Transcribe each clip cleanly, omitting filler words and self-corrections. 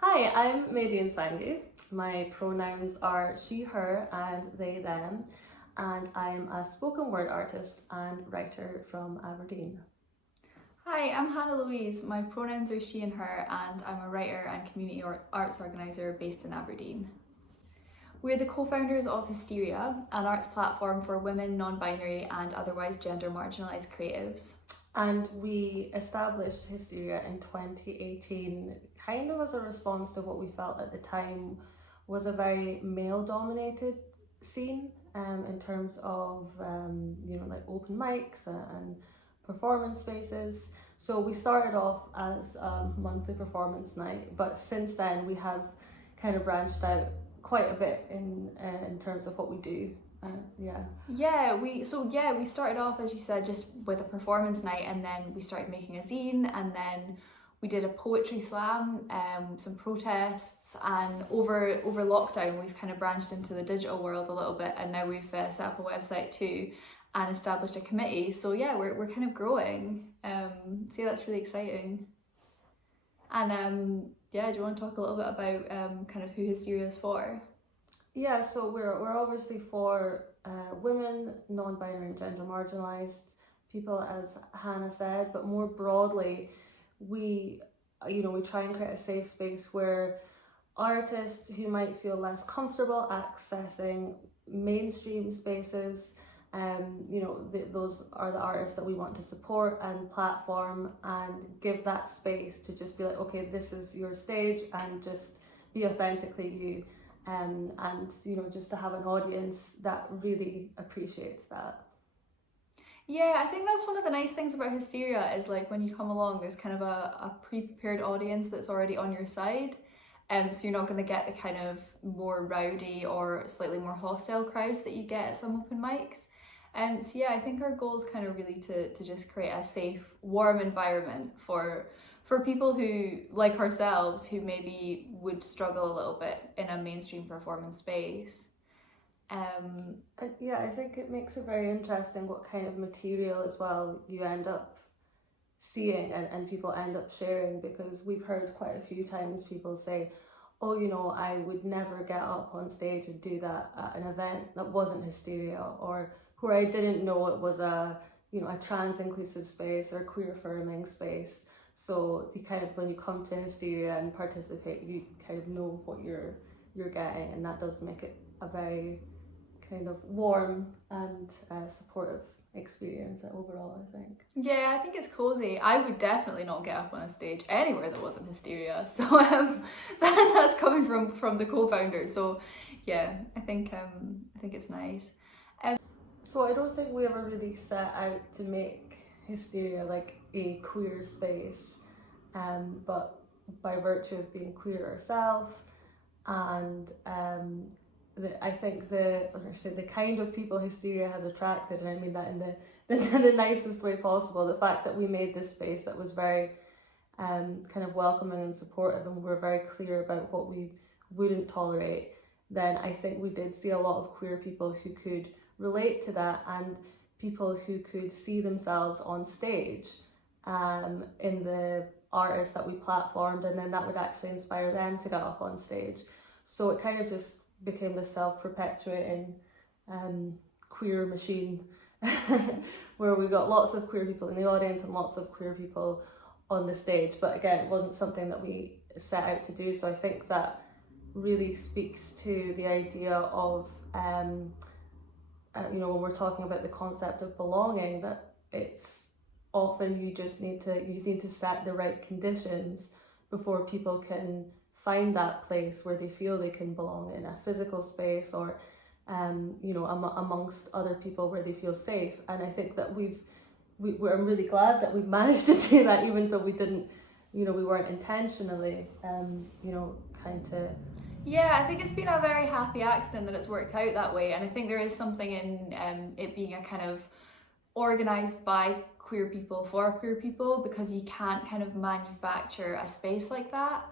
Hi, I'm Mae Diansangu. My pronouns are she, her, and they, them, and I'm a spoken word artist and writer from Aberdeen. Hi, I'm Hanna Louise. My pronouns are she and her, and I'm a writer and community arts organiser based in Aberdeen. We're the co-founders of Hysteria, an arts platform for women, non-binary and otherwise gender marginalised creatives. And we established Hysteria in 2018, kind of as a response to what we felt at the time was a very male-dominated scene in terms of, like open mics and performance spaces. So we started off as a monthly performance night, but since then we have kind of branched out quite a bit in terms of what we do. We started off, as you said, just with a performance night, and then we started making a zine, and then we did a poetry slam, some protests, and over lockdown we've kind of branched into the digital world a little bit, and now we've set up a website too and established a committee. So yeah, we're kind of growing. That's really exciting. And do you want to talk a little bit about kind of who Hysteria is for? Yeah, so we're obviously for women, non-binary and gender marginalised people, as Hannah said, but more broadly, we try and create a safe space where artists who might feel less comfortable accessing mainstream spaces, those are the artists that we want to support and platform and give that space to just be like, okay, this is your stage, and just be authentically you. And just to have an audience that really appreciates that. Yeah, I think that's one of the nice things about Hysteria is like when you come along, there's kind of a pre-prepared audience that's already on your side. So you're not going to get the kind of more rowdy or slightly more hostile crowds that you get at some open mics. I think our goal is kind of really to just create a safe, warm environment for people who, like ourselves, who maybe would struggle a little bit in a mainstream performance space. I think it makes it very interesting what kind of material as well you end up seeing and people end up sharing, because we've heard quite a few times people say, oh, I would never get up on stage and do that at an event that wasn't Hysteria, or where I didn't know it was a trans inclusive space or a queer affirming space. So you kind of, when you come to Hysteria and participate, you kind of know what you're getting, and that does make it a very kind of warm and supportive experience overall, I think. Yeah, I think it's cozy. I would definitely not get up on a stage anywhere that wasn't Hysteria. So that's coming from the co-founder. So yeah, I think it's nice. So I don't think we ever really set out to make Hysteria like a queer space, but by virtue of being queer ourselves, and I think the kind of people Hysteria has attracted, and I mean that in the nicest way possible, the fact that we made this space that was very kind of welcoming and supportive, and we were very clear about what we wouldn't tolerate, then I think we did see a lot of queer people who could relate to that, and people who could see themselves on stage in the artists that we platformed, and then that would actually inspire them to get up on stage. So it kind of just became this self-perpetuating queer machine where we got lots of queer people in the audience and lots of queer people on the stage. But again, it wasn't something that we set out to do. So I think that really speaks to the idea of when we're talking about the concept of belonging, that it's often you need to set the right conditions before people can find that place where they feel they can belong in a physical space, or amongst other people where they feel safe. And I think that I'm really glad that we've managed to do that, even though we didn't, we weren't intentionally Yeah, I think it's been a very happy accident that it's worked out that way, and I think there is something in it being a kind of organised by queer people for queer people, because you can't kind of manufacture a space like that.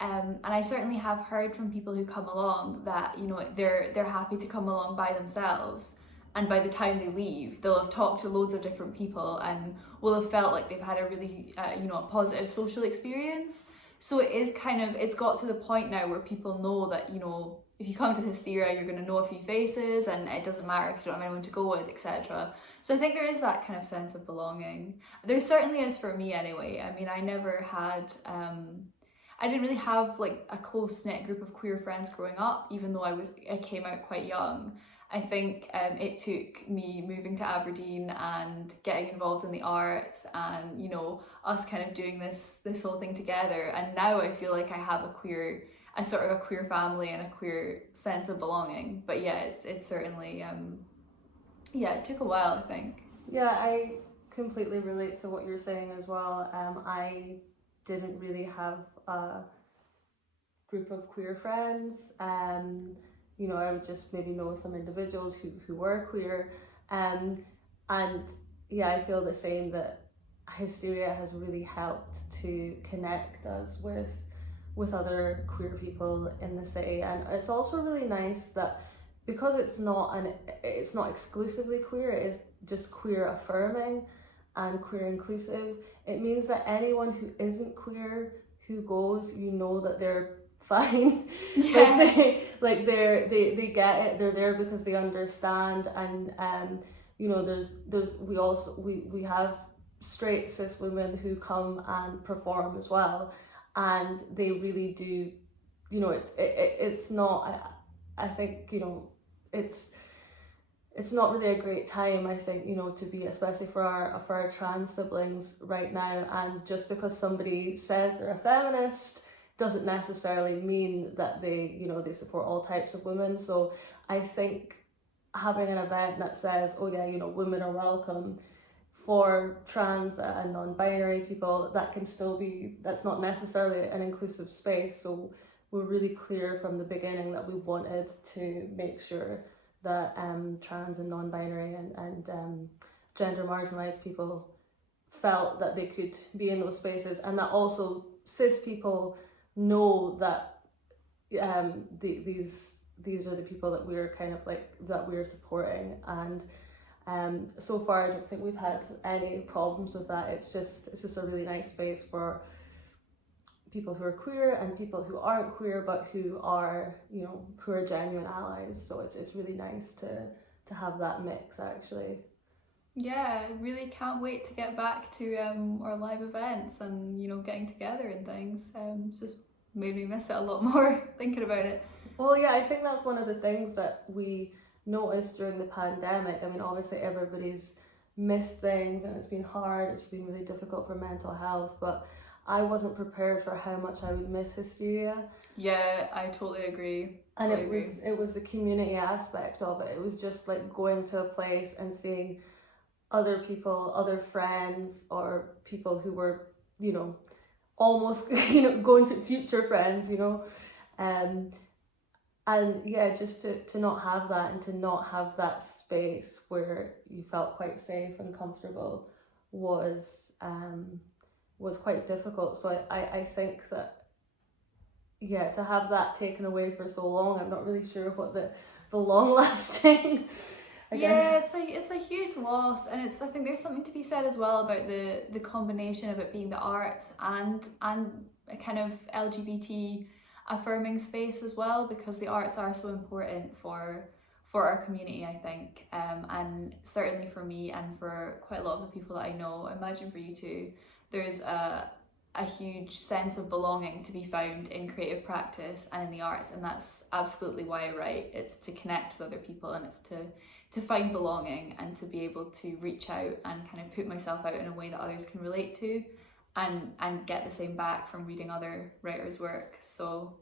And I certainly have heard from people who come along that they're happy to come along by themselves, and by the time they leave, they'll have talked to loads of different people and will have felt like they've had a really a positive social experience. So it is kind of, it's got to the point now where people know that, you know, if you come to Hysteria, you're going to know a few faces, and it doesn't matter if you don't have anyone to go with, etc. So I think there is that kind of sense of belonging. There certainly is for me anyway. I mean, I never had, I didn't really have like a close-knit group of queer friends growing up, even though I came out quite young. I think it took me moving to Aberdeen and getting involved in the arts, and, you know, us kind of doing this whole thing together. And now I feel like I have a sort of a queer family and a queer sense of belonging. But yeah, it's certainly it took a while, I think. Yeah, I completely relate to what you're saying as well. I didn't really have a group of queer friends. You know, I would just maybe know some individuals who were queer. And yeah, I feel the same, that Hysteria has really helped to connect us with other queer people in the city. And it's also really nice that, because it's not exclusively queer, it is just queer affirming and queer inclusive. It means that anyone who isn't queer who goes, you know that they're fine. Yeah. they get it. They're there because they understand. And you know, we have straight cis women who come and perform as well, and they really do, you know, it's not, I think, you know, it's not really a great time, I think, you know, to be, especially for our trans siblings right now. And just because somebody says they're a feminist doesn't necessarily mean that they, you know, they support all types of women. So I think having an event that says, oh yeah, you know, women are welcome, for trans and non-binary people, that can still be, that's not necessarily an inclusive space. So we're really clear from the beginning that we wanted to make sure that trans and non-binary and gender marginalised people felt that they could be in those spaces, and that also cis people know that these are the people that we're kind of like, that we're supporting. And so far I don't think we've had any problems with that. It's just a really nice space for people who are queer and people who aren't queer but who are, you know, who are genuine allies. So it's really nice to have that mix, actually. Yeah, really can't wait to get back to our live events and, you know, getting together and things. It's just made me miss it a lot more thinking about it. Well, yeah, I think that's one of the things that we noticed during the pandemic. I mean, obviously everybody's missed things and it's been hard, it's been really difficult for mental health, but I wasn't prepared for how much I would miss Hysteria. Yeah, I totally agree. And it was the community aspect of it. It was just like going to a place and seeing other people, other friends, or people who were, you know, almost, you know, going to future friends, you know. And yeah, just to not have that, and to not have that space where you felt quite safe and comfortable was quite difficult. So I think that, yeah, to have that taken away for so long, I'm not really sure what the long lasting, I guess. Yeah, it's a huge loss, and I think there's something to be said as well about the combination of it being the arts and a kind of LGBT affirming space as well, because the arts are so important for our community, I think, and certainly for me and for quite a lot of the people that I know. I imagine for you too. There's a huge sense of belonging to be found in creative practice and in the arts, and that's absolutely why I write. It's to connect with other people, and it's to find belonging and to be able to reach out and kind of put myself out in a way that others can relate to, and get the same back from reading other writers' work. So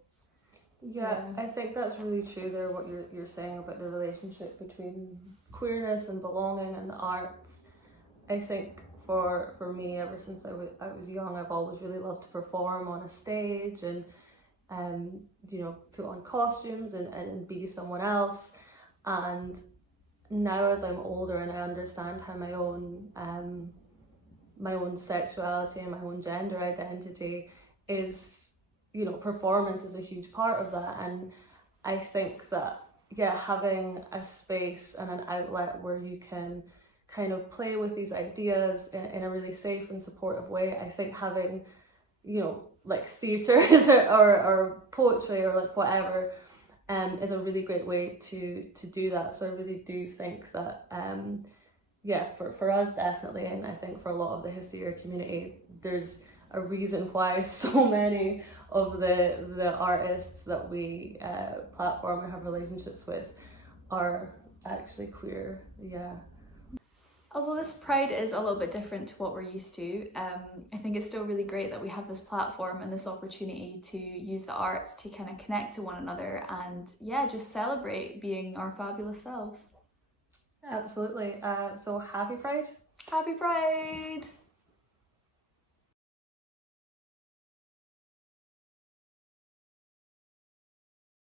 yeah, I think that's really true there, what you're saying about the relationship between queerness and belonging and the arts. I think for me, ever since I was young, I've always really loved to perform on a stage and you know, put on costumes and be someone else. And now as I'm older and I understand how my own sexuality and my own gender identity is, you know, performance is a huge part of that. And I think that, yeah, having a space and an outlet where you can kind of play with these ideas in a really safe and supportive way, I think having, you know, like theatre or poetry or like whatever is a really great way to do that. So I really do think that for us definitely, and I think for a lot of the Hysteria community, there's a reason why so many of the artists that we platform and have relationships with are actually queer. Although this Pride is a little bit different to what we're used to, I think it's still really great that we have this platform and this opportunity to use the arts to kind of connect to one another and just celebrate being our fabulous selves. Absolutely. So happy Pride! Happy Pride!